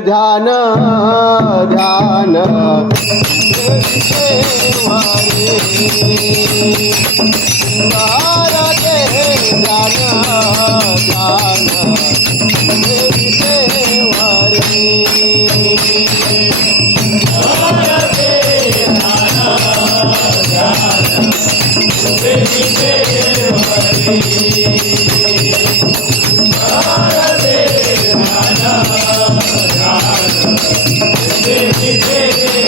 ध्यान ध्यान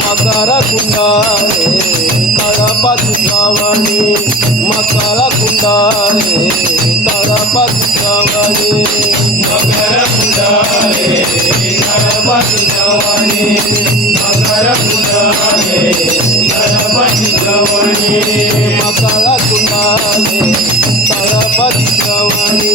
మకరకుండానే కడపతి కావని మకరకుండానే కడపతి కావని మకరకుండానే కడపతి కావని మకరకుండానే కడపతి కావని మకరకుండానే కడపతి కావని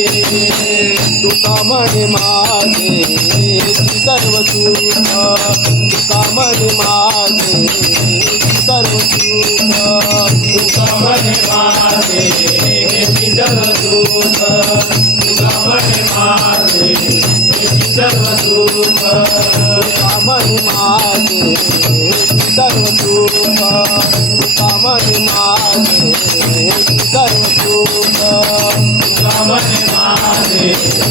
विराजित तुकामणे माझे सर्व सुख. तुकामणे माझे सर्व सुख. तुकामणे माझे सर्व सुख. तुकामणे माझे सर्व सुख. पाहिलाची मुख पाहिलाची मुख पाहिलाची मुख